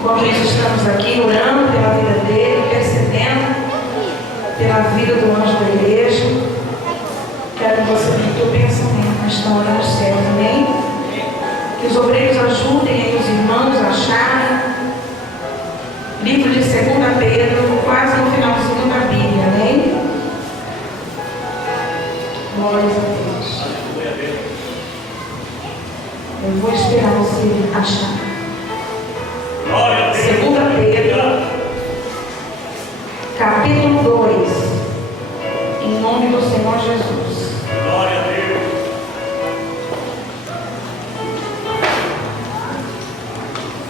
Enquanto isso, estamos aqui orando pela vida dele, intercedendo pela vida do anjo da igreja. Quero que você tenha o teu pensamento nesta hora no céu, amém? Que os obreiros ajudem aí os irmãos a acharem. Livro de 2 Pedro, quase no finalzinho da Bíblia, amém? Glórias a Deus. Eu vou esperar você achar. 2 Pedro, capítulo 2, em nome do Senhor Jesus. Glória a Deus.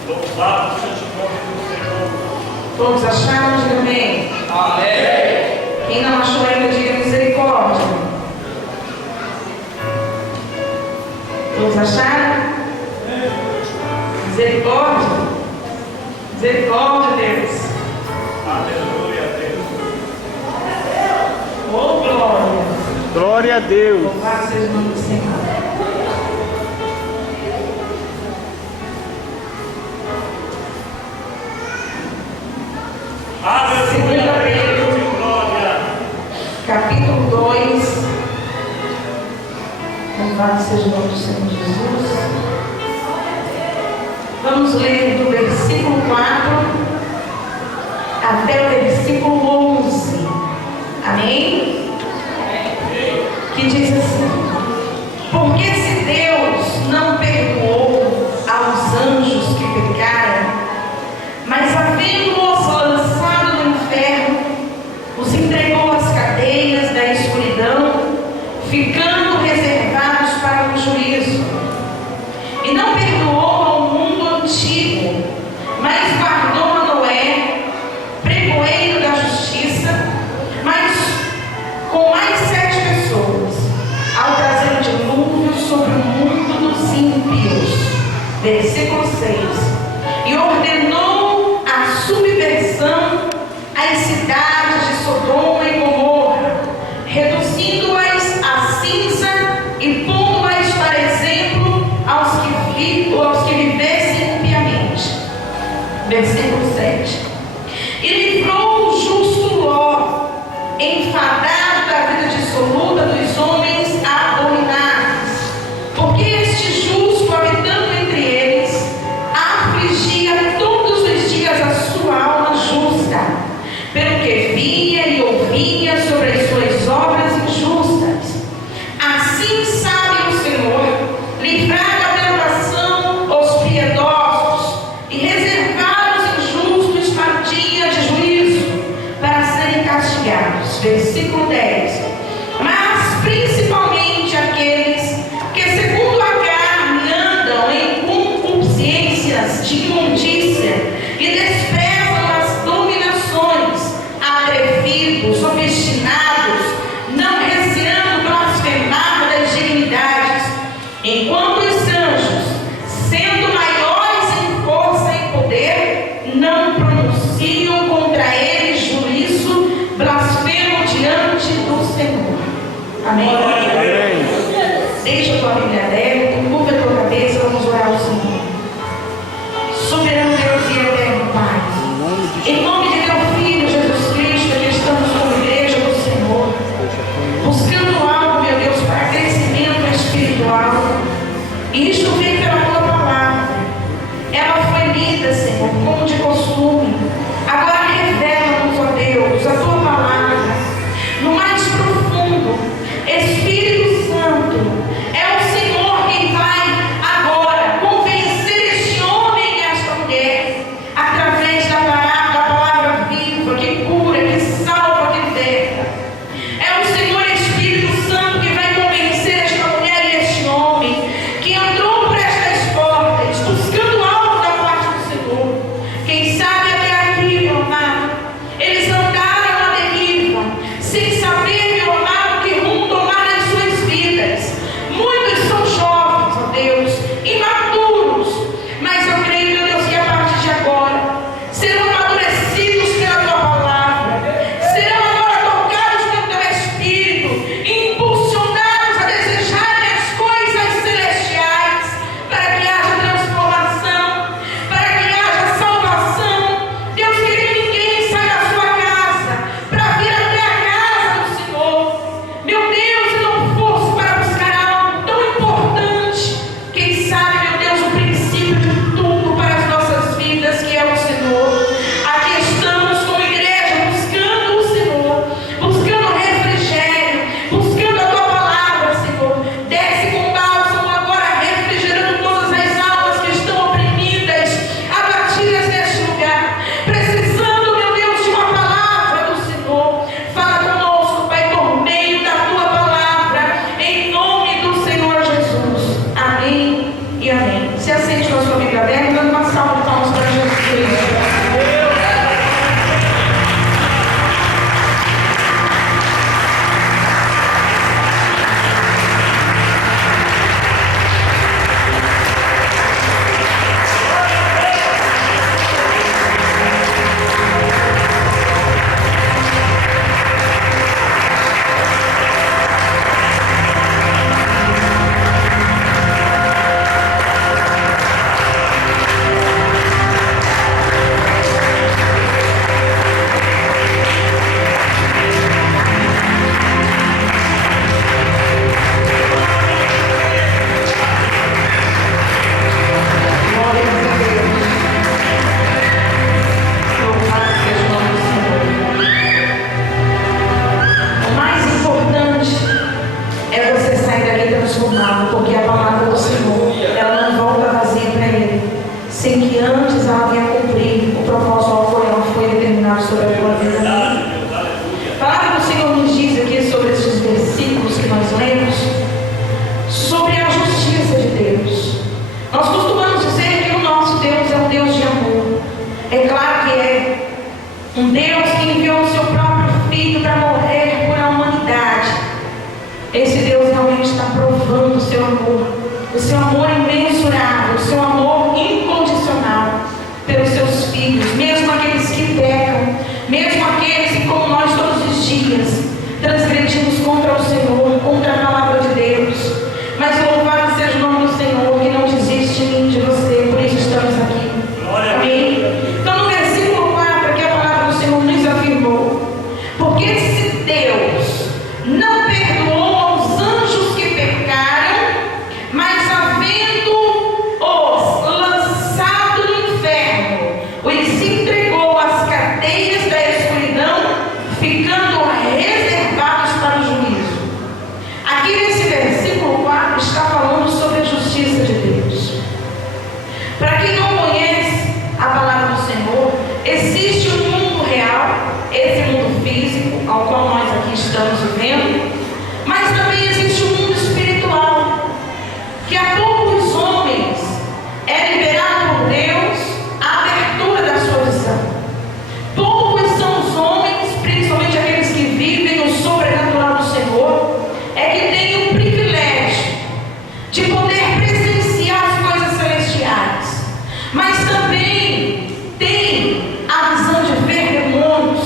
Louvado seja o nome do Senhor. Todos acharam? Diga amém. Amém. Quem não achou ainda, diga misericórdia. Todos acharam? Misericórdia. Misericórdia, Deus. Aleluia a Deus. Oh, glória. Glória a Deus. Louvado seja o nome do Senhor. Aleluia a Deus. Glória. Capítulo 2. Louvado seja o nome do Senhor Jesus. Vamos ler do versículo 4 até o versículo 11. Amém? Que diz assim: porque se Deus não perdoou aos anjos que pecaram, mas havendo-os lançado no inferno, os entregou às cadeias da escuridão, ficando reservados para o juízo. E não perdoou ao mundo antigo, mas guardou a Noé, pregoeiro da justiça, mas com mais 7 pessoas, ao trazer o dilúvio sobre o mundo dos ímpios. Versículo 6. E ordenou a subversão às cidades de Sodoma e Gomorra, reduzindo-as a cinza e pondo-as para exemplo aos que vivessem impiamente. Versículo 7. E livrou o justo Ló, enfadado da vida dissoluta dos homens abomináveis, porque este justo, habitando entre eles, afligia todos os dias a sua alma justa, pelo que via e ouvia sobre as suas obras injustas. Assim sabe o Senhor livrar da tentação os piedosos e reservar os injustos para o dia de juízo, para serem castigados. Versículo 10. Mas principalmente aqueles que segundo a carne andam em concupiscências de imundícia e desprezam as dominações, atrevidos, obstinados, não receando blasfemar das dignidades, enquanto os anjos, sendo maiores em força e poder, não pronunciam contra eles juízo, blasfemo diante do Senhor. Amém? Amém. Deixa a tua Bíblia aberta, curva a tua cabeça, vamos orar ao Senhor. Soberano Deus e eterno Pai, em nome de teu Filho Jesus Cristo, que estamos como igreja do Senhor, buscando algo, meu Deus, para crescimento espiritual. E isto vem pela tua palavra. Ela foi lida, Senhor, como de costume. Agora revela-nos, ó Deus, a tua palavra no mais profundo. Espírito Santo, é o Senhor É claro que é. Um Deus que enviou o seu próprio Filho para morrer por a humanidade. Esse Deus realmente está provando o seu amor imensurável, o seu amor incondicional pelos seus filhos, mesmo aqueles que pecam, mesmo aqueles que, como nós todos os dias, transgredimos contra o Senhor, contra a palavra de Deus. Mas louvado seja o nome do Senhor, que não desiste de mim, de você, por isso estamos aqui. Amém? Então, no versículo 4, aqui a palavra do Senhor nos afirmou: porque se Deus não perdoou aos anjos que pecaram, mas havendo-os lançado no inferno, os entregou às cadeias da escuridão, ficando reservados para o juízo. Aqui nesse versículo 4 está falando sobre a justiça de Deus. Para quem não conhece a palavra do Senhor, existe um mundo real, esse mundo físico, ao qual nós aqui estamos vivendo, mas também existe um mundo espiritual, que a poucos homens é liberado por Deus a abertura da sua visão. Poucos são os homens, principalmente aqueles que vivem o sobrenatural do Senhor, é que têm o privilégio de poder presenciar as coisas celestiais, mas também tem a visão de ver demônios.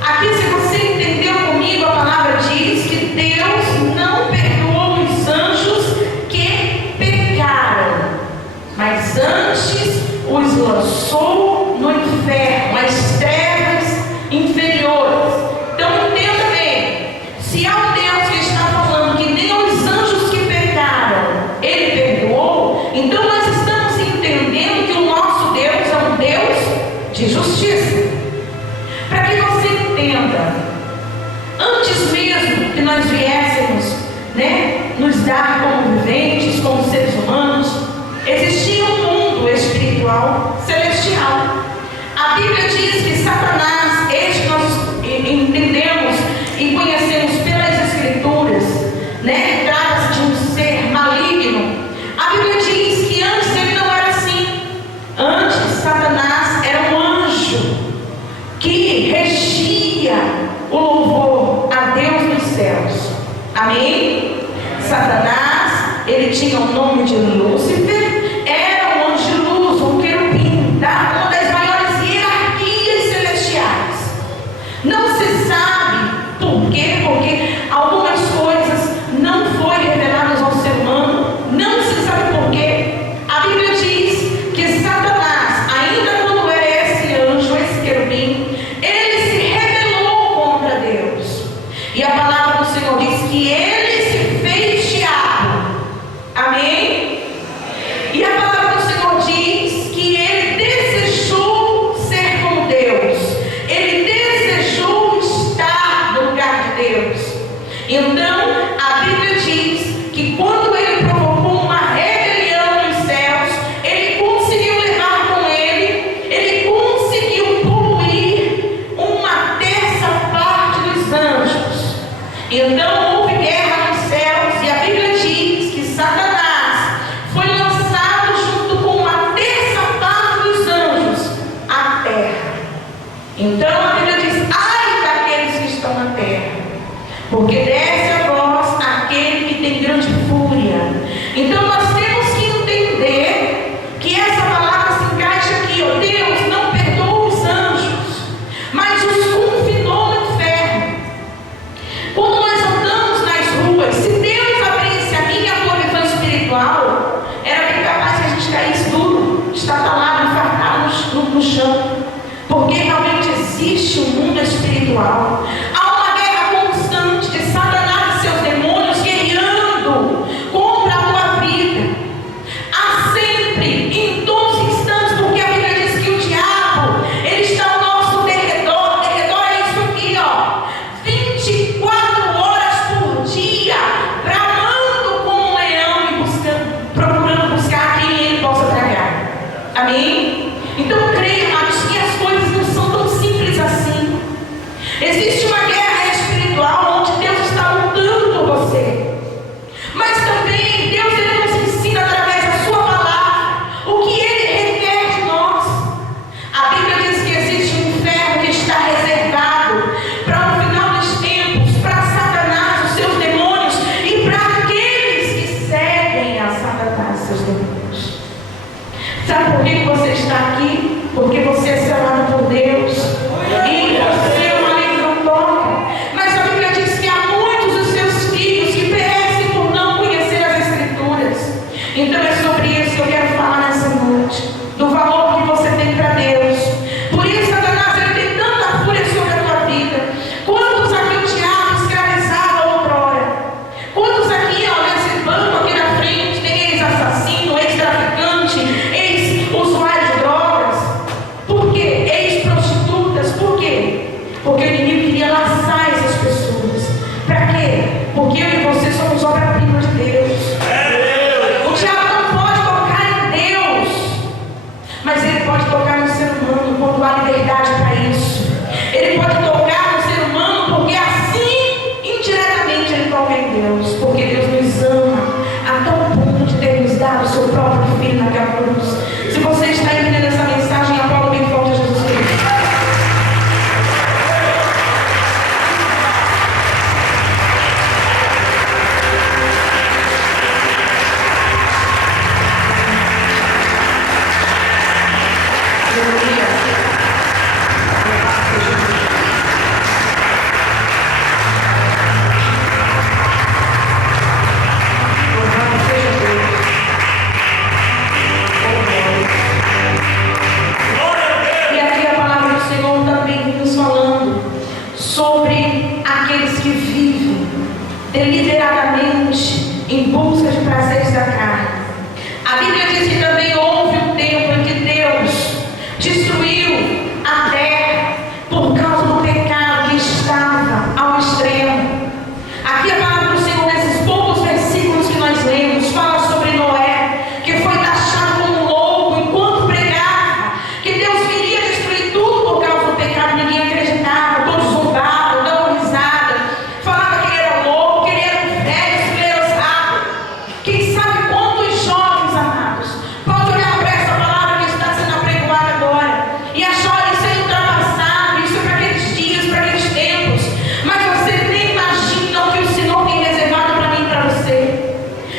Aqui, se você entendeu comigo, a palavra diz que Deus não perdoou os anjos que pecaram, mas antes os lançou no inferno, as trevas inferiores. Então entenda bem, se há um Deus que está falando que nem os anjos que pecaram Ele perdoou, então nós estamos entendendo que o nosso Deus é um Deus de justiça. Para que você entenda, antes mesmo que nós viéssemos, nos dar como viventes, como seres humanos, existia um mundo espiritual celestial. A Bíblia diz que Satanás, este nós entendemos e conhecemos pelas Escrituras, trata-se de um ser maligno. A Bíblia diz que antes ele não era assim. Antes Satanás era um anjo que regia o louvor a Deus nos céus. Amém? Satanás, ele tinha o nome de Lúcifer, era um anjo de luz, um querubim, uma das maiores hierarquias celestiais. Não se sabe por quê, porque algumas coisas não foram reveladas ao ser humano, não se sabe por quê. A Bíblia diz que Satanás, ainda quando era esse anjo, esse querubim, ele se rebelou contra Deus. E a palavra do Senhor diz que ele se fez diabo. Amém? E a palavra do Senhor diz que ele desejou ser como Deus. Ele desejou estar no lugar de Deus. Então, a Bíblia diz que quando ele provocou uma rebelião nos céus, ele conseguiu levar com ele conseguiu poluir uma terça parte dos anjos. Então, houve guerra nos céus e a Bíblia diz que Satanás foi lançado junto com uma terça parte dos anjos à terra. Então, a Bíblia diz: ai daqueles que estão na terra, porque desce a vós aquele que tem grande fúria. Então nós temos que entender que essa palavra se encaixa aqui, ó. Deus não perdoou os anjos, mas os confinou no inferno. Quando nós andamos nas ruas, se Deus abrisse a minha e a tua visão espiritual, era bem capaz que a gente caísse duro, estatalado, infartado no chão, porque realmente existe um mundo espiritual. Há uma guerra constante de Satanás e seus demônios guerreando contra a tua vida. Há sempre, em todos os instantes, porque a Bíblia diz que o diabo, ele está ao nosso derredor. Derredor é isso aqui, ó. 24 horas por dia, bramando como um leão e procurando buscar quem ele possa tragar. Amém? Então creia, amados, que as coisas não são tão simples assim. Existe uma destruiu a terra por causa do pecado que estava ao extremo. Aqui a palavra do Senhor, nesses poucos versículos que nós lemos, fala sobre Noé, que foi taxado como louco enquanto pregava, que Deus viria destruir tudo por causa do pecado. Ninguém acreditava, todos zombavam, davam risada, falava que ele era louco, que ele era um velho esclerosado. Quem sabe quantos jovens, amados, pode olhar para essa palavra que está sendo apregoada agora e achar: olha, isso é ultrapassado, isso é para aqueles dias, para aqueles tempos. Mas você nem imagina o que o Senhor tem reservado para mim e para você.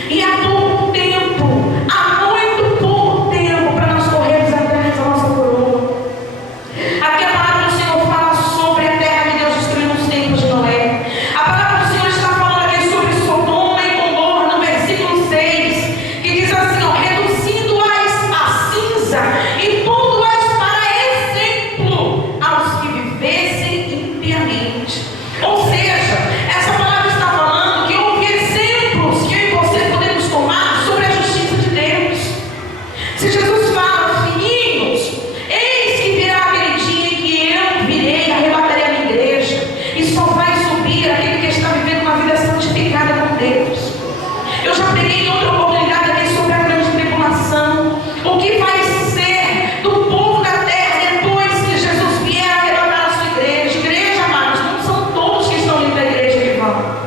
E há pouco tempo, há muito pouco tempo, para nós corrermos atrás da nossa coroa. Aqui a palavra do Senhor fala sobre a terra que Deus destruiu nos tempos de Noé. A palavra do Senhor está falando aqui sobre Sodoma e Gomorra, no versículo 6, que diz assim, ó: reduzindo-as a cinza e pondo-as para exemplo aos que vivessem impiamente. Ou seja, essa palavra está falando que houve exemplos que eu e você podemos tomar sobre a justiça de Deus. Se Jesus fala: filhinhos, eis que virá aquele dia em que eu virei e arrebatarei a minha igreja, e só vai subir aquele que está vivendo uma vida santificada com Deus. Eu já preguei em outra oportunidade aqui sobre a grande tribulação, o que vai ser do povo da terra depois que Jesus vier arrebatar a sua igreja. Igreja, amados, não são todos que estão dentro da igreja que vão.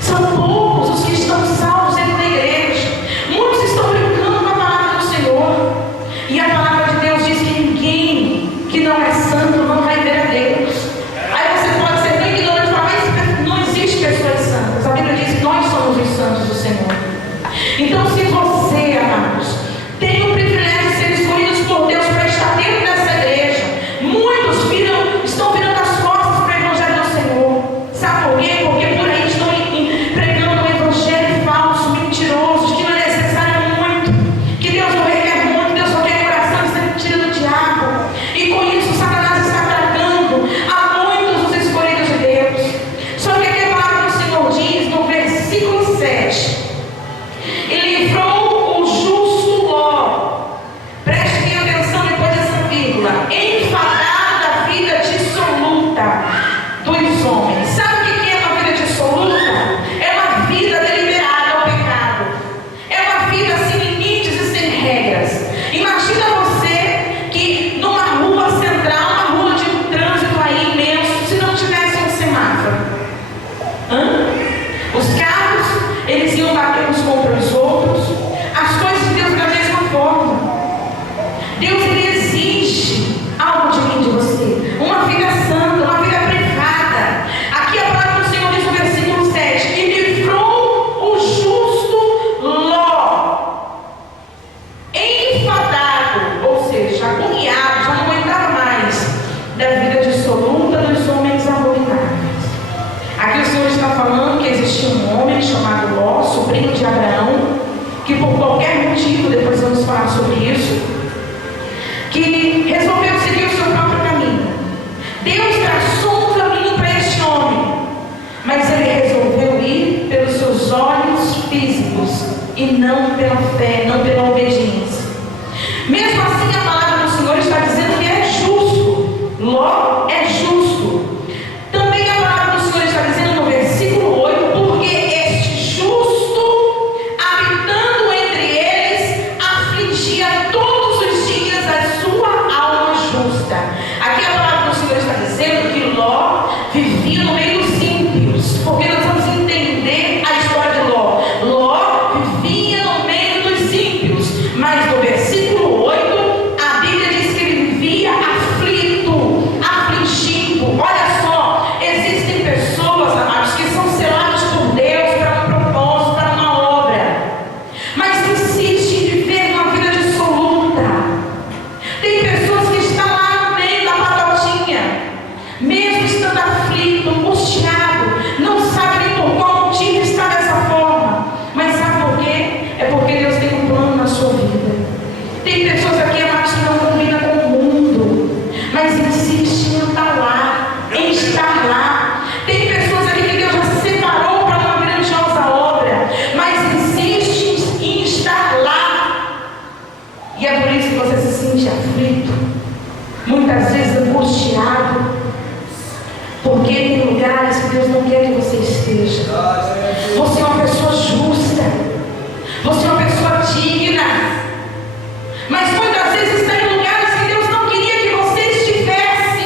São poucos os que estão salvos dentro da igreja. Muitos estão brincando com a palavra do Senhor. E a palavra de Deus diz que ninguém que não é santo não vai ver a Deus. Aí você pode ser tão ignorante e falar: mas não existe pessoas santas. A Bíblia diz que nós somos os santos do Senhor. Então, se você, amados, tem o privilégio de ser escolhidos por Deus para estar dentro dessa igreja, muitos estão virando as costas para o Evangelho do Senhor. Sabe por quê? Porque por aí estão pregando um evangelho falso, mentiroso, que não é necessário muito, que Deus não requer muito, Deus só quer coração e ser mentira do diabo. E com isso Satanás está tratando a muitos dos escolhidos de Deus. Só que aqui a palavra do Senhor diz no versículo 7: e livrou o justo Ló. Preste bem atenção depois dessa vírgula. Enfadado da vida dissoluta dos homens. Sabe o que é uma vida dissoluta? É uma vida deliberada ao pecado. É uma vida sem limites e sem regras. Imagina você que numa rua central, uma rua de um trânsito aí imenso, se não tivesse um semáforo. Os carros, eles iam bater uns contra os outros. As coisas de Deus da mesma forma. Deus, ele exige algo de mim, de você. Uma vida santa, uma vida privada. Aqui a palavra do Senhor diz no versículo 7: e livrou o justo Ló. Enfadado, ou seja, agoniado, já não aguentava mais da vida dissoluta dos homens abomináveis. Aqui o Senhor está falando que existia um homem chamado Ló, sobrinho de Abraão, que por qualquer motivo, depois vamos falar sobre isso, que resolveu seguir o seu próprio caminho. Deus traçou um caminho para este homem, mas ele resolveu ir pelos seus olhos físicos e não pela fé, não pela obediência. Mesmo assim, a palavra do Senhor está dizendo que é justo. Ló é justo. Também a palavra do Senhor está dizendo no versículo 8: porque este justo, habitando entre eles, afligia todos os dias a sua alma justa. Aqui a palavra do Senhor está dizendo que Ló vivia no meio dos ímpios, porque nós vamos entender a história de Ló. Ló vivia no meio dos ímpios. muitas vezes angustiado, porque tem lugares que Deus não quer que você esteja. Você é uma pessoa justa, você é uma pessoa digna, mas muitas vezes está em lugares que Deus não queria que você estivesse.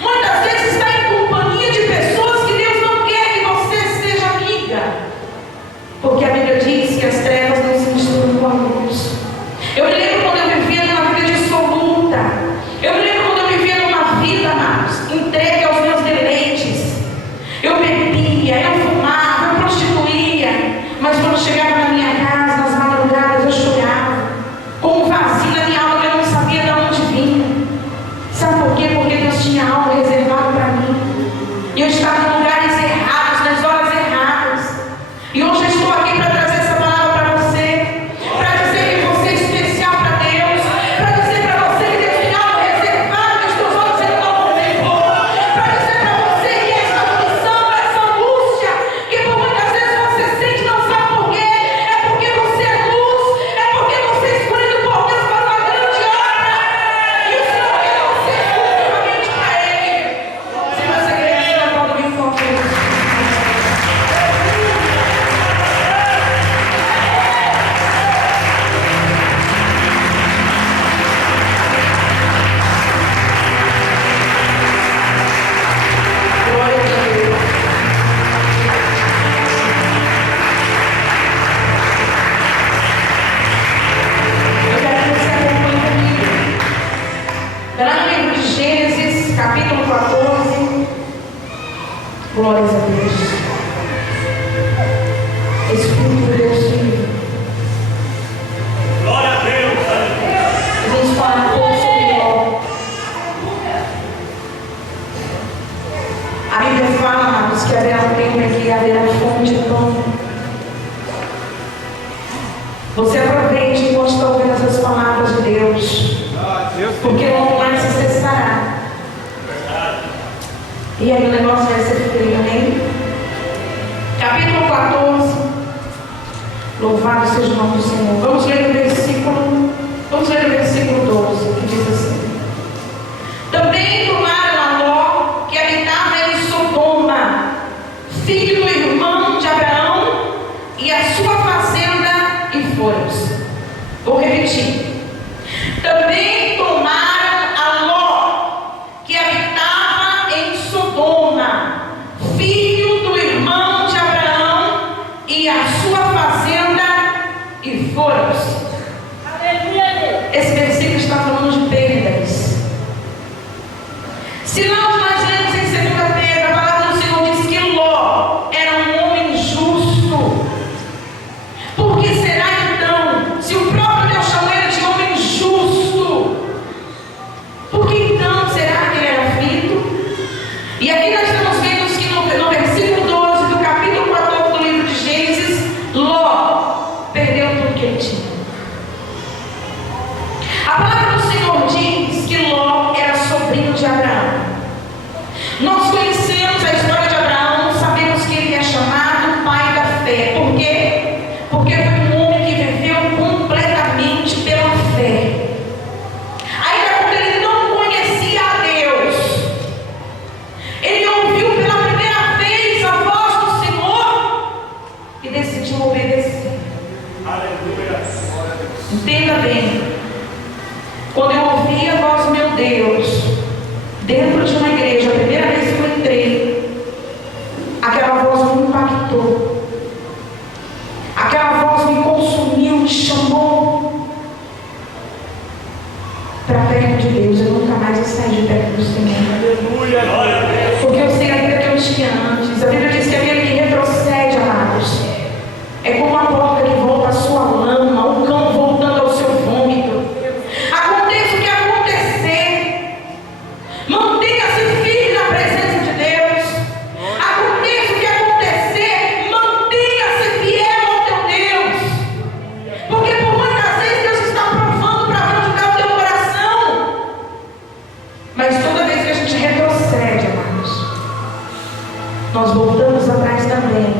Muitas vezes está em companhia de pessoas que Deus não quer que você seja amiga, porque a Bíblia diz que as trevas não se misturam com a luz. Eu me lembro quando eu vivia numa vida dissoluta. Eu me lembro quando eu vivia numa vida, amados, entregue aos meus deleites. Eu bebia, eu fumava, eu prostituía. Mas quando chegava na minha casa, nas madrugadas, eu chorava, com um vazio na minha alma que eu não sabia de onde vinha. Sabe por quê? Porque Deus tinha algo reservado para mim. E eu estava em lugares errados, nas horas erradas. E hoje eu estou aqui para trazer essa palavra para você, para dizer que você é especial para Deus, para dizer para você que Deus tem algo reservado que os teus olhos ainda não contemplou, para dizer para você que essa aflição, essa angústia, que por muitas vezes você sente, não sabe por quê, é porque você é luz, é porque você é escolhido por Deus para uma grande obra, e o Senhor quer que você exclusivamente para Ele. Se você quer, você pode vir com Deus. Glória a Deus. Eu quero que você acompanhe comigo. Lá no livro de Gênesis, capítulo 14. Glórias a Deus. Espírito de Deus vivo. Glória a Deus. Aleluia. Vamos falar um pouco sobre Ló. A Bíblia fala, amados, que haverá um tempo em que haverá fome de pão. Você aproveite enquanto está ouvindo essas palavras de Deus, porque logo mais se cessará. E aí o negócio vai ser feito, amém? Capítulo 14. Louvado seja o nome do Senhor. Vamos ler o versículo 12, que diz assim: Também tomaram a Ló, que habitava em Sodoma, filho do irmão de Abraão, e a sua fazenda, e foram-se. Vou repetir. Também tomaram a Ló, que habitava em Sodoma, filho do irmão de Abraão, e a sua fazenda, e foram-se. Esse versículo está falando de perdas. Se nós lemos em 2 Pedro, a palavra do Senhor diz que Ló era um homem justo. Por que será então, se o próprio Deus chamou ele de homem justo, por que então será que ele era aflito? E aqui nós estamos vendo que no versículo 12 do capítulo 14 do livro de Gênesis, Ló perdeu tudo que ele tinha. A palavra do Senhor diz que Ló era sobrinho de Abraão. Nós conhecemos a história de Abraão, sabemos que ele é chamado pai da fé. Por quê? Porque foi um homem que viveu completamente pela fé. Ainda quando ele não conhecia a Deus, ele ouviu pela primeira vez a voz do Senhor e decidiu obedecer. Aleluia. Entenda bem. Quando eu ouvi a voz do meu Deus dentro de uma igreja, a primeira vez que eu entrei, aquela voz me impactou. Aquela voz me consumiu, me chamou para perto de Deus. Eu nunca mais saí de perto do Senhor. Aleluia. Glória a Deus. Porque eu sei a vida que eu tinha antes. A Bíblia diz que aquele que retrocede, amados, é como a porca que volta à sua lama, o cão voltando ao seu vômito. Aconteça o que acontecer, mantenha-se firme na presença de Deus. Aconteça o que acontecer, mantenha-se fiel ao teu Deus. Porque por muitas vezes Deus está provando para ver onde está o teu coração. Mas toda vez que a gente retrocede, amados, nós voltamos atrás também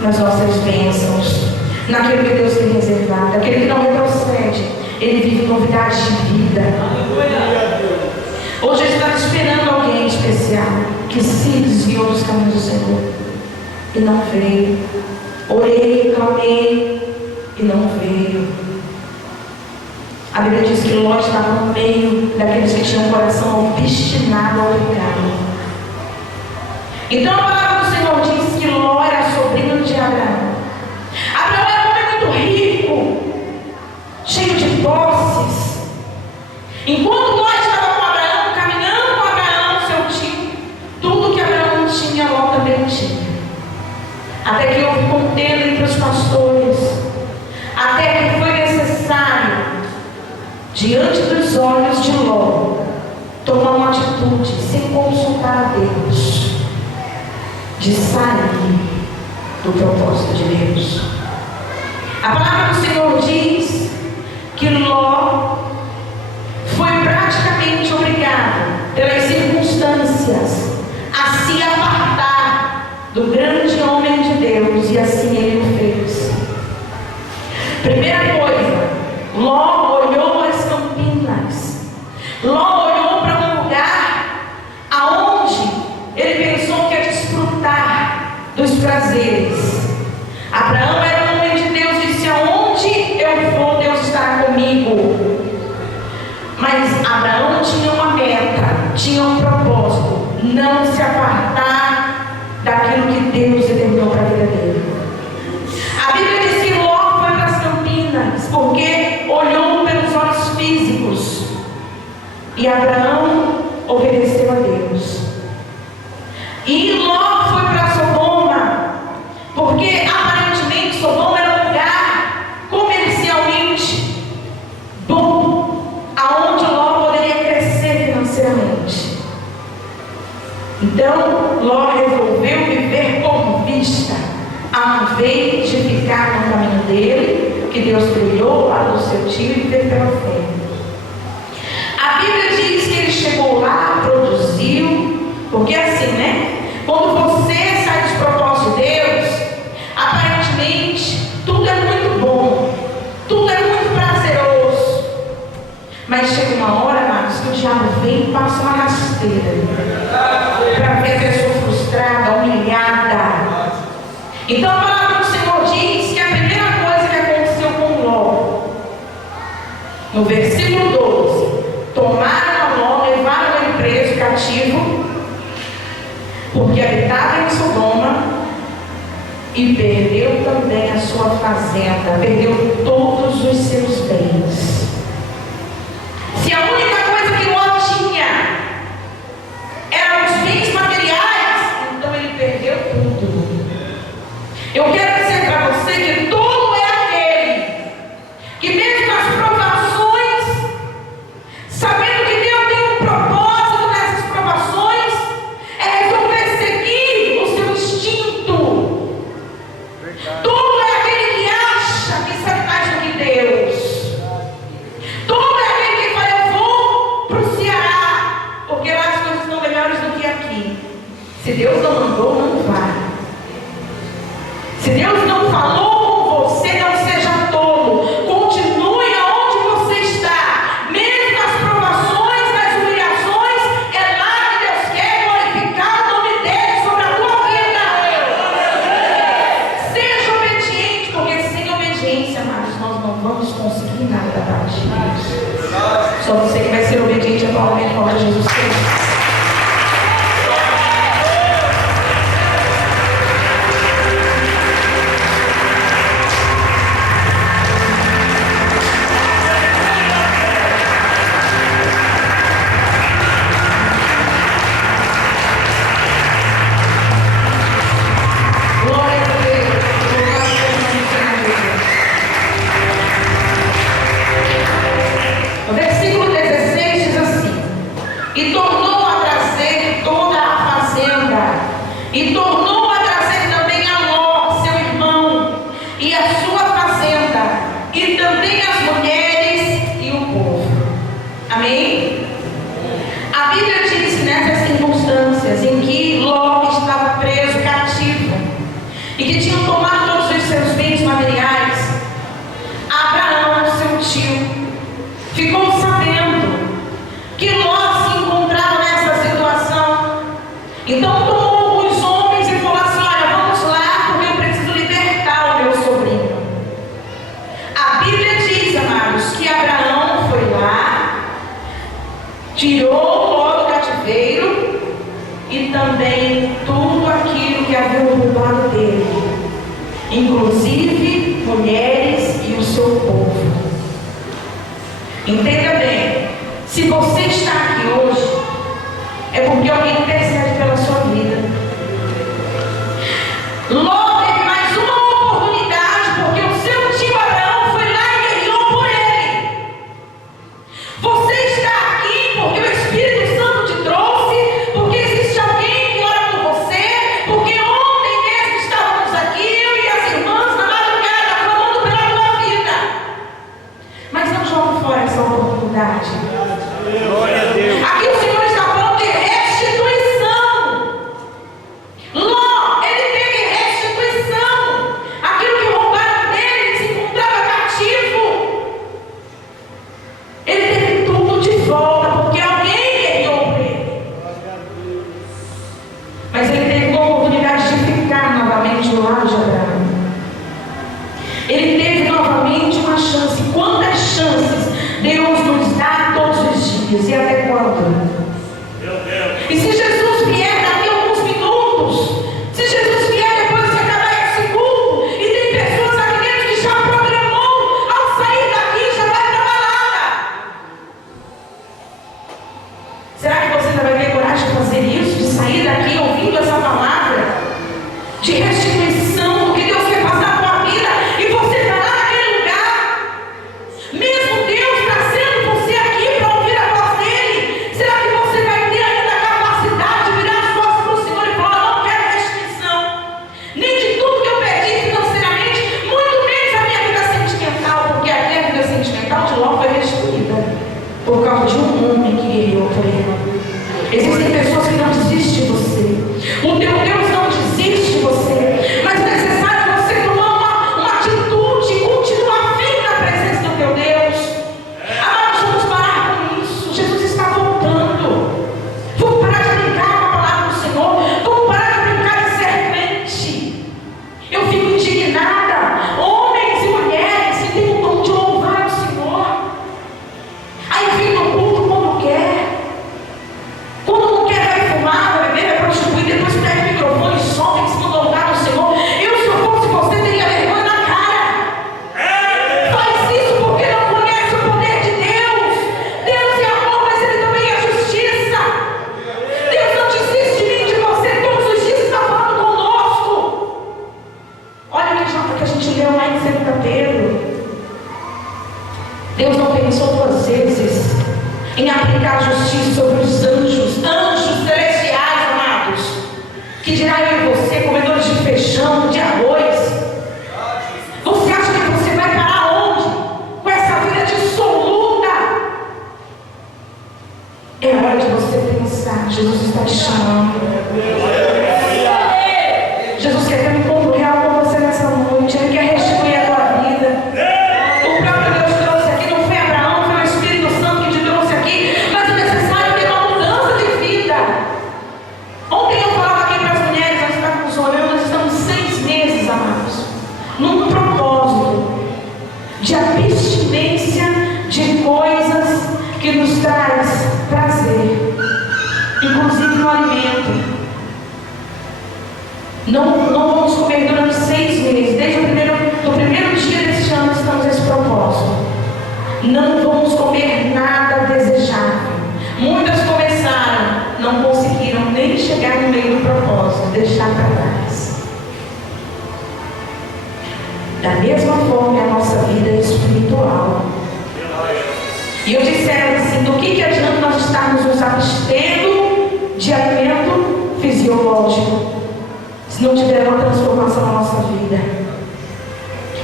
nas nossas bênçãos, naquilo que Deus tem reservado. Aquele que não retrocede, ele vive novidade de vida. que se desviou dos caminhos do Senhor e não veio. Orei, clamei e não veio. A Bíblia diz que Ló estava no meio daqueles que tinham o coração obstinado ao pecado. Então a palavra do Senhor diz que Ló era sobrinho de Abraão. Abraão era um homem muito rico, cheio de posses. Enquanto Ló estava com Abraão, caminhando com Abraão, seu tio, tudo que Abraão tinha, Ló também tinha. Até que houve contenda entre os pastores, até que foi necessário, diante dos olhos de Ló, tomar uma atitude sem consultar a Deus, de sair do propósito de Deus. A palavra do Senhor diz que Ló foi praticamente obrigado pelas circunstâncias a se apartar do grande homem de Deus, e assim ele o fez. Primeira coisa, Ló olhou as campinas. Ló olhou para um lugar aonde ele pensou que ia desfrutar dos prazeres. Abraão era um homem de Deus e disse: aonde eu for, Deus estará comigo. Mas Abraão tinha uma meta, tinha um propósito: não se apartar daquilo que Deus determinou para a vida dele. A Bíblia diz que Ló foi para as campinas porque olhou pelos olhos físicos, e Abraão obedeceu a Deus. E Ló foi para Sodoma porque aparentemente Sodoma era um lugar comercialmente bom, aonde Ló poderia crescer financeiramente. Então Ló resolveu viver com vista, ao invés de ficar no caminho dele, que Deus trilhou lá do seu tio, e viver pela fé. A Bíblia diz que ele chegou lá, produziu, porque assim, né? Quando você sai dos propósitos de Deus, aparentemente tudo é muito bom, tudo é muito prazeroso, mas chega uma hora, amados, que o diabo vem e passa uma rasteira para ver a pessoa frustrada, humilhada. Então a palavra do Senhor diz que a primeira coisa que aconteceu com Ló, no versículo 12, tomaram a Ló, levaram ele preso, cativo, porque habitava em Sodoma, e perdeu também a sua fazenda, perdeu todos os seus bens. Se a única coisa que Ló tinha eram os bens materiais, então ele perdeu tudo. Eu quero dizer para você que todo é aquele que mesmo nas provações, sabendo que Deus tem um propósito nessas provações, resolver seguir o seu instinto. Todo é aquele que acha que sabe mais do que Deus. Todo é aquele que fala: eu vou para o Ceará, porque lá as coisas estão melhores do que aqui. Se Deus não mandou, não vai. Se Deus não falou com você, não seja tolo. Continue aonde você está. Mesmo nas provações, nas humilhações, é lá que Deus quer glorificar o nome dele sobre a tua vida. Seja obediente, porque sem obediência, amados, nós não vamos conseguir nada da parte de Deus. Só você que vai ser obediente atualmente em nome de Jesus Cristo. E que tinham tomado todos os seus bens materiais, Abraão, seu tio, ficou sabendo que Ló se encontrava nessa situação. Então tirou Ló do cativeiro e também tudo aquilo que havia roubado dele, inclusive mulheres e o seu povo. Entenda bem, se você está aqui hoje, é porque alguém intercede pela sua vida. Ló teve mais uma oportunidade, porque o seu tio Abraão foi lá e guerreou por ele. Você está aqui porque o Espírito Santo te trouxe, porque existe alguém que ora por você, porque ontem mesmo estávamos aqui, eu e as irmãs, na madrugada, clamando pela tua vida. Mas não jogue fora essa oportunidade. Glória a Deus. Aqui o Senhor está falando de restituição. Ló, ele teve restituição. Aquilo que roubaram dele, ele se encontrava cativo. Ele teve tudo de volta, porque alguém guerreou por ele. Mas ele teve a oportunidade de ficar novamente no lado de Abraão. Ele teve novamente uma chance. Quantas chances Deus nos dá todos os dias? E até quando? E se Jesus vier daqui a alguns minutos, se Jesus vier depois que acabar esse culto, e tem pessoas aqui dentro que já programou, ao sair daqui já vai para a balada. Será que você ainda vai ter coragem de fazer isso? De sair daqui ouvindo essa palavra? De restituição do que Deus quer passar na tua vida, e você está lá naquele lugar? Mesmo Deus trazendo você aqui para ouvir a voz dele, será que você vai ter ainda a capacidade de virar as costas para o Senhor e falar: não quero restituição, nem de tudo que eu perdi financeiramente, muito menos a minha vida sentimental, porque até a vida sentimental de Ló foi restituída por causa de um homem que guerreou por ele. Existem pessoas que não desistem de você, o teu Deus não desiste de você, mas é necessário você tomar uma atitude e continuar firme na presença do teu Deus. Amados, vamos parar com isso. Jesus está voltando. Vamos parar de brincar com a palavra do Senhor. Vamos parar de brincar de serpente. Eu fico indignada. Homens e mulheres que têm o dom de louvar o Senhor. Aí vem no culto quando quer. Quando não quer, vai fumar, vai beber, vai prostituir, depois pega o microfone e sobe em cima do altar do Senhor. Eu, se eu fosse você, teria vergonha na cara. Faz isso porque não conhece o poder de Deus. Deus é amor, mas Ele também é justiça. Deus não desiste de mim e de você. Todos os dias está falando conosco. Olha o que a gente leu lá em 2 Pedro. Deus não pensou duas vezes em aplicar a justiça sobre os anjos celestiais, amados. Que dirá eu e você, comedores de feijão, de arroz? Você acha que você vai parar onde? Com essa vida dissoluta? É hora de você pensar. Jesus está te chamando. Jesus quer ter um encontro real com você nessa noite. Ele quer restituir a tua vida. O próprio Deus trouxe aqui, não foi Abraão, foi o Espírito Santo que te trouxe aqui, mas é necessário ter uma mudança de vida. Ontem eu falava aqui para as mulheres, nós estávamos orando, nós estamos 6 meses, amados, num propósito de abstinência de coisas que nos traz prazer, inclusive no alimento. Não vamos comer durante 6 meses. Desde o primeiro dia deste ano estamos nesse propósito. Não vamos comer nada desejável. Muitas começaram, não conseguiram nem chegar no meio do propósito, deixar para trás. Da mesma forma a nossa vida é espiritual. E eu disse assim: do que adianta nós estarmos nos abstendo de alimento fisiológico se não tiver uma transformação na nossa vida?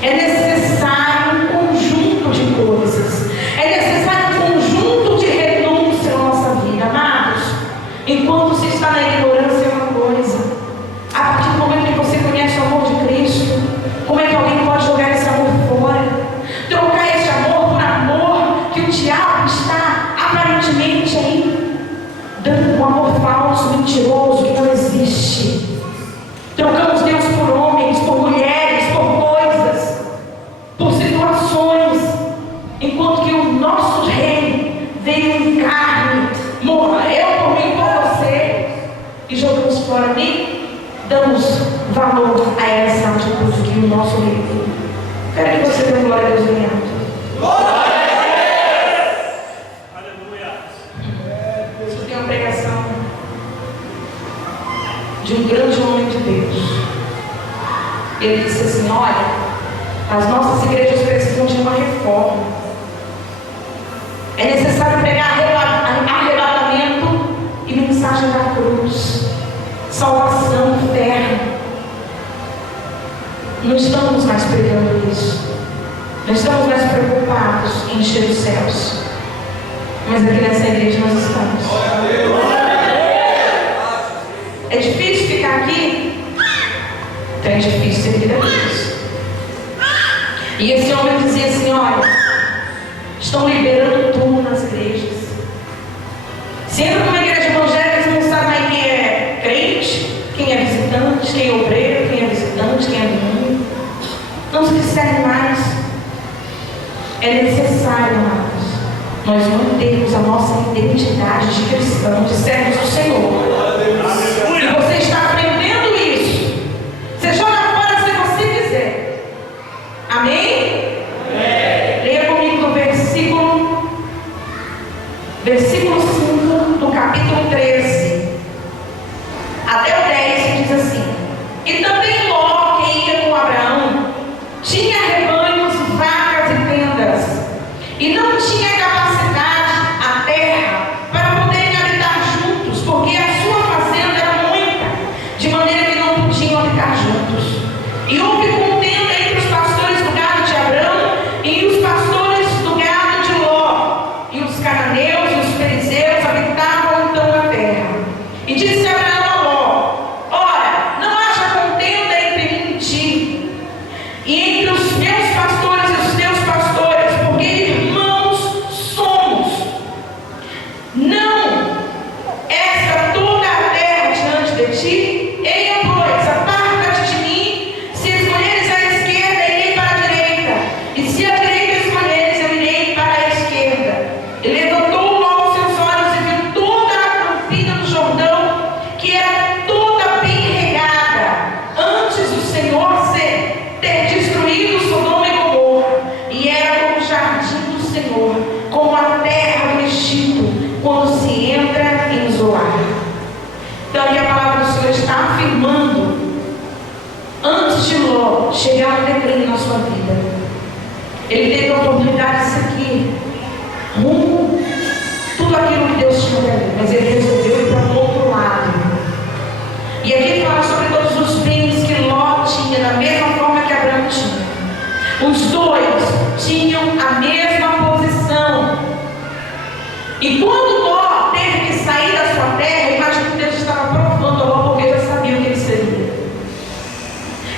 É necessário um conjunto de coisas. É necessário um conjunto de renúncia na nossa vida, amados. Enquanto se está na ignorância é uma coisa. A partir do momento que você conhece o amor de Cristo, como é que alguém pode jogar esse amor fora? Trocar esse amor por amor que o diabo está aparentemente aí dando um amor falso, mentiroso, que não existe. Trocamos Deus por homens, por mulheres. agora nem damos valor a essa atitude que o nosso rei tem. Quero que você dê glória a Deus bem alto. Isso tem uma pregação de um grande homem de Deus. Ele disse assim: olha, as nossas igrejas precisam de uma reforma. É necessário pregar arrebatamento e mensagem da cruz, salvação, fé. Não estamos mais pregando isso. Não estamos mais preocupados em encher os céus. Mas aqui nessa igreja nós estamos. É difícil ficar aqui? Então é difícil servir a Deus. E esse homem dizia assim: olha, estão liberando tudo nas igrejas. Se entra numa igreja evangélica, você não sabe mais quem é crente, quem é visitante, quem é obreiro, quem é visitante, quem é do mundo. Não se discerne mais. É necessário, amados, nós mantermos a nossa identidade de cristão, de servos do Senhor. E você está aprendendo isso. Você joga fora se você quiser. Amém? Leia comigo no versículo 5 do capítulo 13 até o 10, que diz assim: e também Ló, que ia com Abraão, tinha rebanhos, vacas e tendas, e não tinha capacidade a terra para poderem habitar juntos, porque a sua fazenda era muita, de maneira que não podiam habitar juntos. E houve contenda entre os pastores do gado de Abraão e os pastores do gado de Ló, e os cananeus e os fariseus habitavam então na terra. E disse Abraão a Ló: ora, não haja contenda entre mim e ti, e entre os meus pastores e os teus pastores, porque irmãos somos. Não esta toda a terra diante de ti? Eia, pois, aparta-te de mim. Se escolheres a esquerda, irei para a direita, e se a direita escolheres, eu irei para a esquerda. Ele levantou logo seus olhos e viu toda a campina do Jordão, que era toda bem regada, antes do Senhor ter destruído Sodoma e Gomorra, e era como o jardim do Senhor, como a terra do Egito, quando se entra em Zoar. Então aqui a palavra do Senhor está afirmando, antes de Ló chegar ao declínio na sua vida, ele teve a oportunidade de seguir rumo tudo aquilo que Deus tinha para ele, mas ele resolveu ir para o outro lado. E aqui fala sobre todos os bens que Ló tinha, da mesma forma que Abraão tinha. Os dois tinham a mesma posição. E quando Ló teve que sair da sua terra, imagino que Deus estava provando Ló, porque já sabia o que ele seria.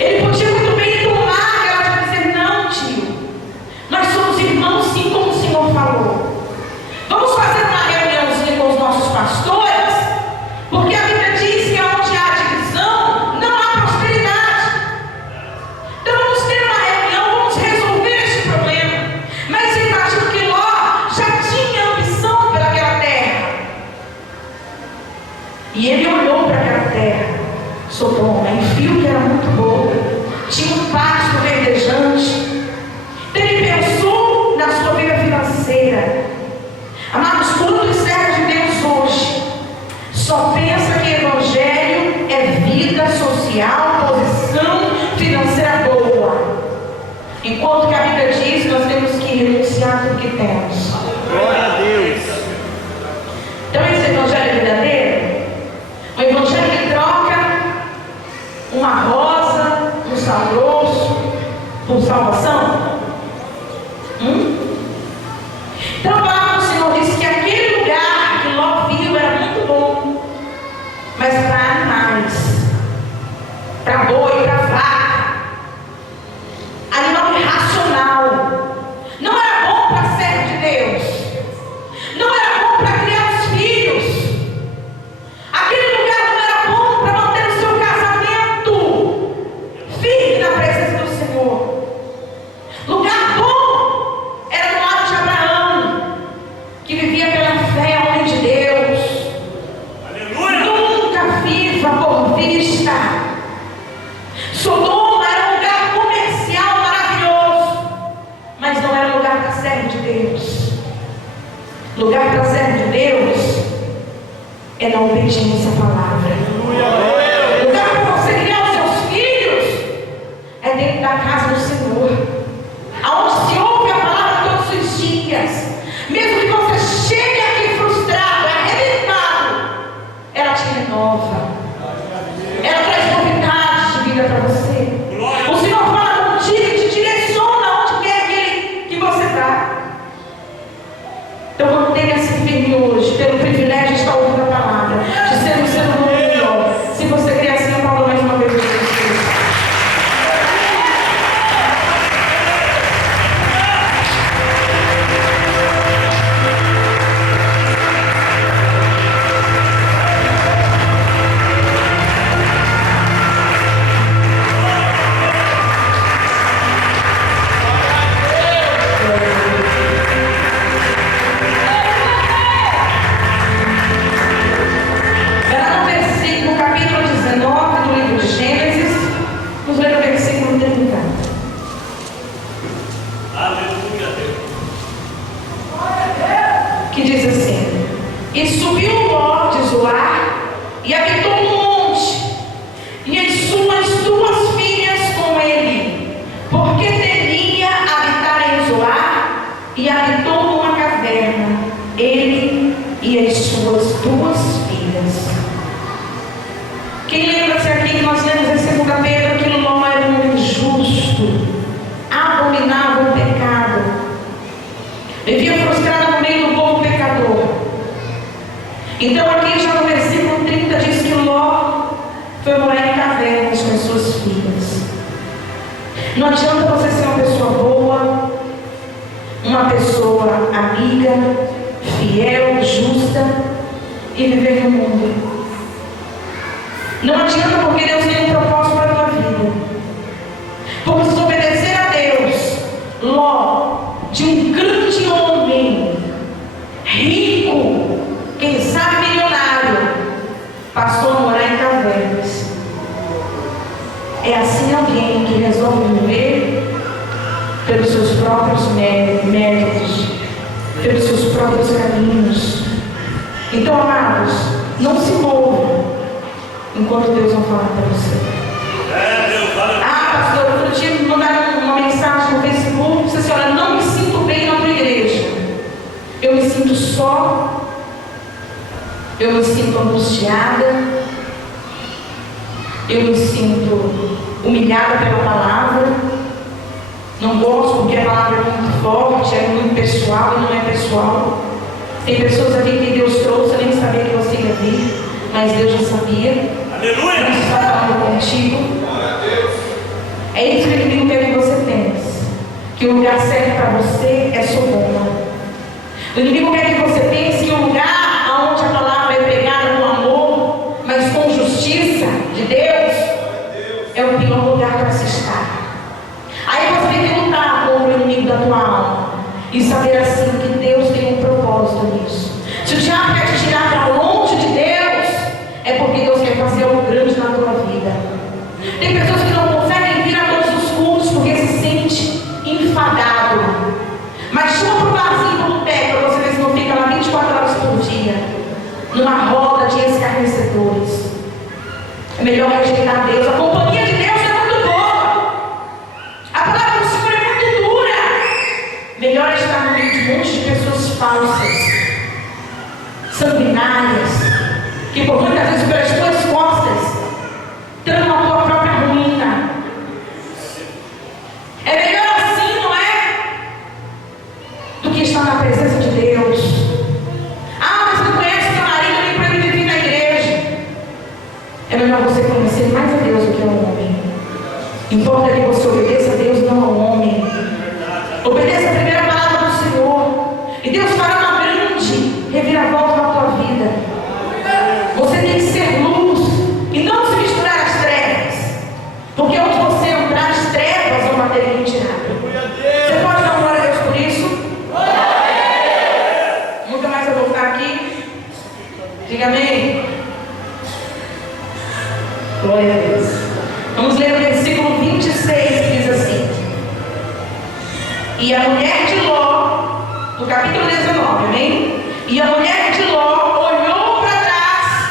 Ele podia muito bem tomar aquela de dizer: não, tio, nós somos irmãos sim, como o Senhor falou. Vamos fazer uma reuniãozinha com os nossos pastores, porque a Bíblia diz que onde há divisão, não há prosperidade. Então vamos ter uma reunião, vamos resolver este problema. Mas eu imagino que Ló já tinha ambição pelaquela terra. E ele olhou para aquela terra, Sodoma, e viu que era muito boa, tinha um pasto verdejante. Então ele pensou na sua vida financeira. Amados, quantos servos de Deus hoje só pensa que evangelho é vida social, posição financeira boa, enquanto que a Bíblia diz que nós temos que renunciar a tudo que temos. Glória a Deus. Então esse evangelho é verdadeiro? O evangelho que troca uma rosa, um sal grosso, por salvação? é na obediência à palavra. O lugar para você criar os seus filhos é dentro da casa do Senhor, aonde se ouve a palavra todos os dias. Mesmo que você chegue aqui frustrado, arrebentado, ela te renova, ela traz novidades de vida para você. O Senhor fala contigo e te direciona onde quer que você está. Então mantenha-se firme hoje, pelo privilégio de estar ouvindo a palavra, de ser um ser humano melhor. Se você crer assim, eu falo mais uma vez. Que diz assim: e subiu Ló de Zoar e habitou no monte, e as suas duas filhas com ele, porque temia habitar em Zoar, e habitou numa caverna, ele e as suas duas filhas. Quem lembra-se aqui que nós lemos em 2 Pedro que Ló era um homem justo, abominava o pecado, vivia frustrado no meio do povo pecador. Então aqui já no versículo 30 diz que Ló foi morar em cavernas com as suas filhas. Não adianta você ser uma pessoa boa, uma pessoa amiga, fiel, justa e viver no mundo. Não adianta, porque Deus tem um propósito para a tua vida. Por desobedecer a Deus, Ló, de um grande homem, rico, quem sabe milionário, passou a morar em cavernas. É assim alguém que resolve viver pelos seus próprios métodos, pelos seus próprios caminhos. Então, amados, não se movam enquanto Deus não falar para você. Ah, pastor, outro dia me mandaram uma mensagem no Facebook, disse assim: olha, não me sinto bem na tua igreja. Eu me sinto só, eu me sinto angustiada, eu me sinto humilhada pela palavra. Não gosto porque a palavra é muito forte, é muito pessoal e não é pessoal. Tem pessoas aqui que Deus trouxe, eu nem sabia que você ia vir, mas Deus já sabia. Aleluia! Deus está falando contigo. É isso que o inimigo quer que você pense, que o lugar certo para você é Sodoma. O inimigo quer que você pense que o lugar onde a palavra é pregada com amor, mas com justiça de Deus, é o pior lugar para se estar. Aí você tem que lutar contra o inimigo da tua alma e saber assim que Deus tem um propósito nisso. Se o diabo quer te tirar para longe de Deus, é porque Deus quer fazer algo grande na tua vida. Tem pessoas que não conseguem vir a todos os cultos porque se sente enfadado. Mas chama para o barzinho, para o boteco, para você ver se não fica lá 24 horas por dia, numa roda de escarnecedores. É melhor rejeitar Deus. A companhia de Deus é muito boa. A palavra do Senhor é muito dura. Melhor é estar no meio de um monte de pessoas falsas, sanguinárias, que por muitas vezes pelas tuas costas tramam a tua própria ruína. É melhor assim, não é? Do que estar na presença de Deus. Ah, mas não conhece meu marido, nem para ele vir na igreja. É melhor você conhecer mais a Deus do que ao homem. Importa que você obedeça a Deus, não ao homem. Obedeça a primeira palavra do Senhor, e Deus fará uma grande reviravolta na tua vida. Você tem que ser luz e não se misturar às trevas, porque onde você entrar, as trevas vão bater em retirada. Você pode dar glória a Deus por isso? Nunca mais eu vou voltar aqui. Diga amém. Glória a Deus. Vamos ler o versículo 26, que diz assim: e a mulher de Ló, no capítulo 19, amém? E a mulher de Ló olhou para trás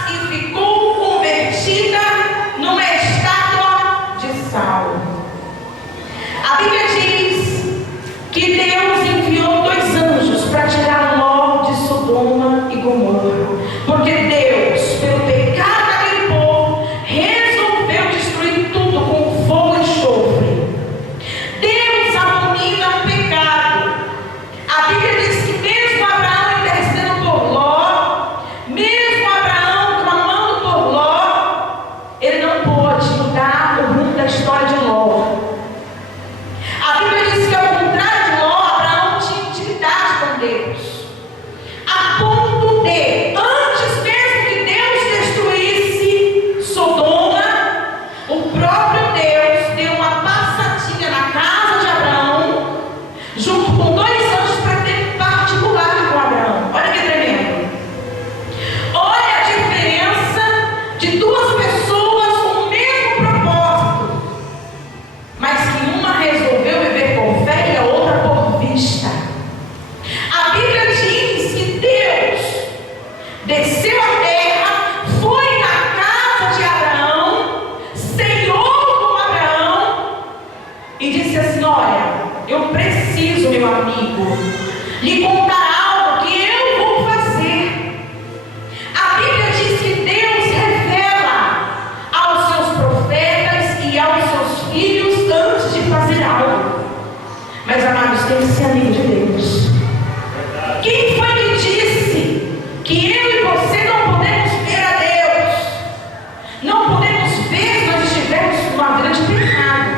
desceu à terra, foi na casa de Abraão, ceiou com Abraão e disse assim: olha, eu preciso, meu amigo, lhe contar algo que eu vou fazer. A Bíblia diz que Deus revela aos seus profetas e aos seus filhos antes de fazer algo. Mas, amados, tem que ser amigo de Deus. Quem foi que disse que eu e você não podemos ver a Deus? Não podemos ver se nós estivermos numa grande pecado.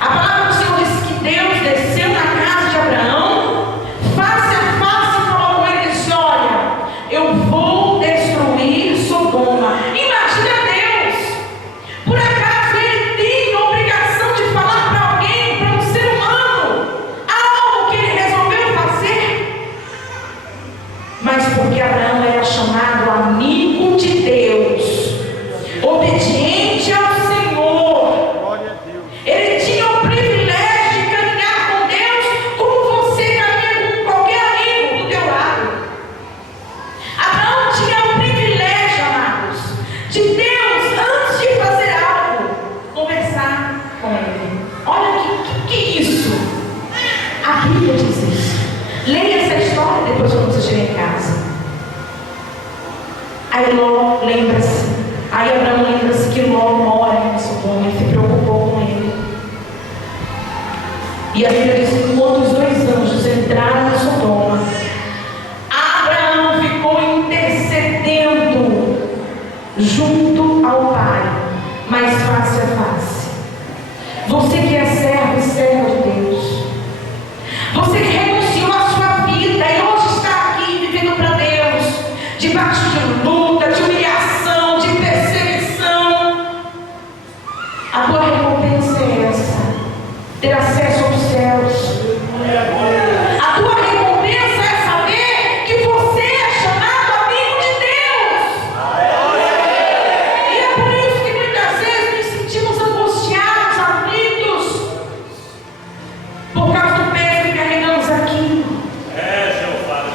A palavra do Senhor diz que Deus desceu na casa de Abraão, face a face, e falou com ele e disse: olha, eu vou destruir Sodoma. Imagina Deus. Por acaso ele tem a obrigação de falar para alguém, para um ser humano, algo que ele resolveu fazer? Mas porque Abraão era chamado amigo de Deus, obediente ao Senhor, Glória a Deus. ele tinha o privilégio de caminhar com Deus como você caminha com qualquer amigo do teu lado. Abraão tinha o privilégio, amados, de Deus, antes de fazer algo, conversar com ele. Olha que é isso? A Bíblia diz isso. Leia essa história depois quando você chegar em casa. Aí Ló lembra-se. Aí Abraão lembra-se que Ló mora em Sodoma e se preocupou com ele. E a Bíblia diz que quando os dois anjos entraram em Sodoma, Abraão ficou intercedendo junto ao Pai, mas face a face. Você que é servo e serva de Deus, você que renunciou à sua vida e hoje está aqui vivendo para Deus, debaixo de luta, de humilhação, de perseguição, a tua recompensa é essa: ter acesso aos céus. A tua recompensa é saber que você é chamado amigo de Deus. E é por isso que muitas vezes nos sentimos angustiados, aflitos, por causa do peso que carregamos aqui,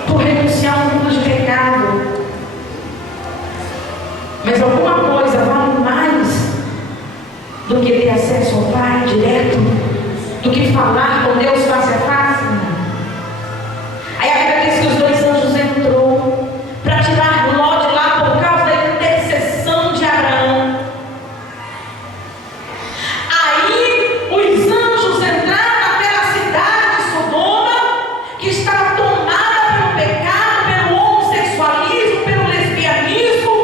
por renunciar a um mundo de pecado. Mas alguma coisa vale mais do que ter acesso ao Pai direto, do que falar com Deus face a face? Aí a Bíblia diz que os dois anjos entrou para tirar Ló de lá por causa da intercessão de Abraão. Aí os anjos entraram naquela cidade de Sodoma, que estava tomada pelo pecado, pelo homossexualismo, pelo lesbianismo,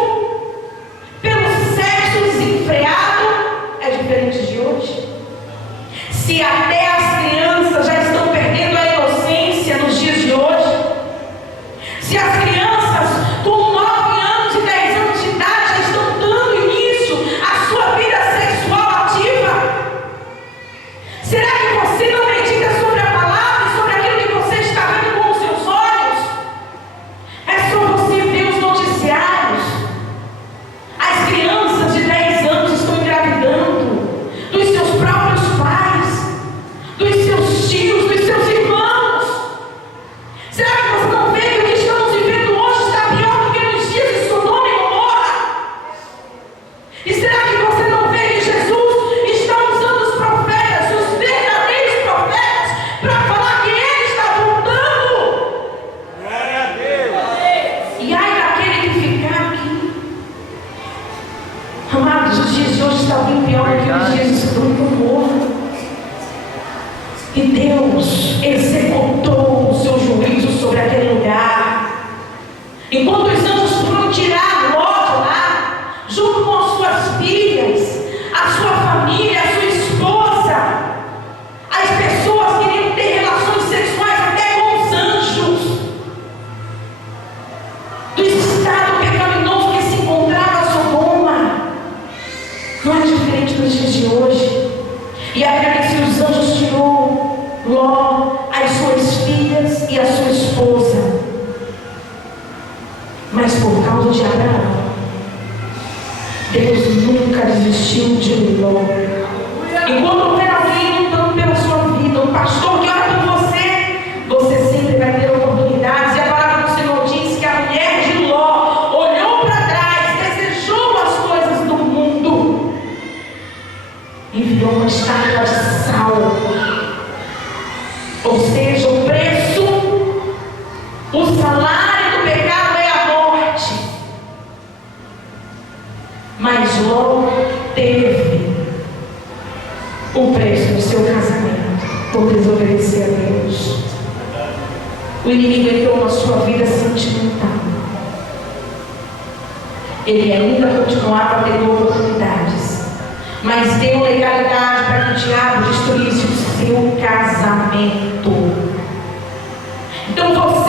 pelo sexo desenfreado. É diferente de hoje. Se até as crianças já estão perdendo a inocência nos dias de hoje, se as crianças com 9 anos e 10 anos de idade já estão dando início à sua vida sexual ativa, será que você não medita sobre a palavra e sobre aquilo que você está vendo com os seus olhos? É só você ver os noticiários. As crianças de 10 anos estão engravidando dos seus próprios pais, dos seus tios, dos seus irmãos. Será que você não vê que o que estamos vivendo hoje está pior do que nos dias de Sodoma e Gomorra? E será que você não vê que Jesus está usando os profetas, os verdadeiros profetas, para falar que Ele está voltando? Glória a Deus. E ai daquele que ficar aqui. Amados, os dias de hoje estão bem pior do que os dias de Sodoma e Gomorra. E Deus executou o seu juízo sobre aquele lugar. Enquanto os anjos foram tirar Ló de lá, junto com as suas filhas, a sua família, a sua esposa, as pessoas queriam ter relações sexuais até com os anjos, do estado pecaminoso que se encontrava Sodoma. Não é diferente dos dias de hoje. E a Bíblia diz que os anjos tirou Ló, as suas filhas e a sua esposa. Mas por causa de Abraão, Deus nunca desistiu de Ló. Enquanto houver alguém lutando pela sua vida, um pastor que ora por você, você sempre vai ter oportunidades. E a palavra do Senhor diz que a mulher de Ló estátua de sal. Ou seja, o preço, o salário do pecado é a morte. Mas Ló teve o preço do seu casamento por desobedecer a Deus. O inimigo entrou na sua vida sentimental. Ele ainda continuava tendo oportunidades, mas deu legalidade para que o diabo destruísse o seu casamento. Então você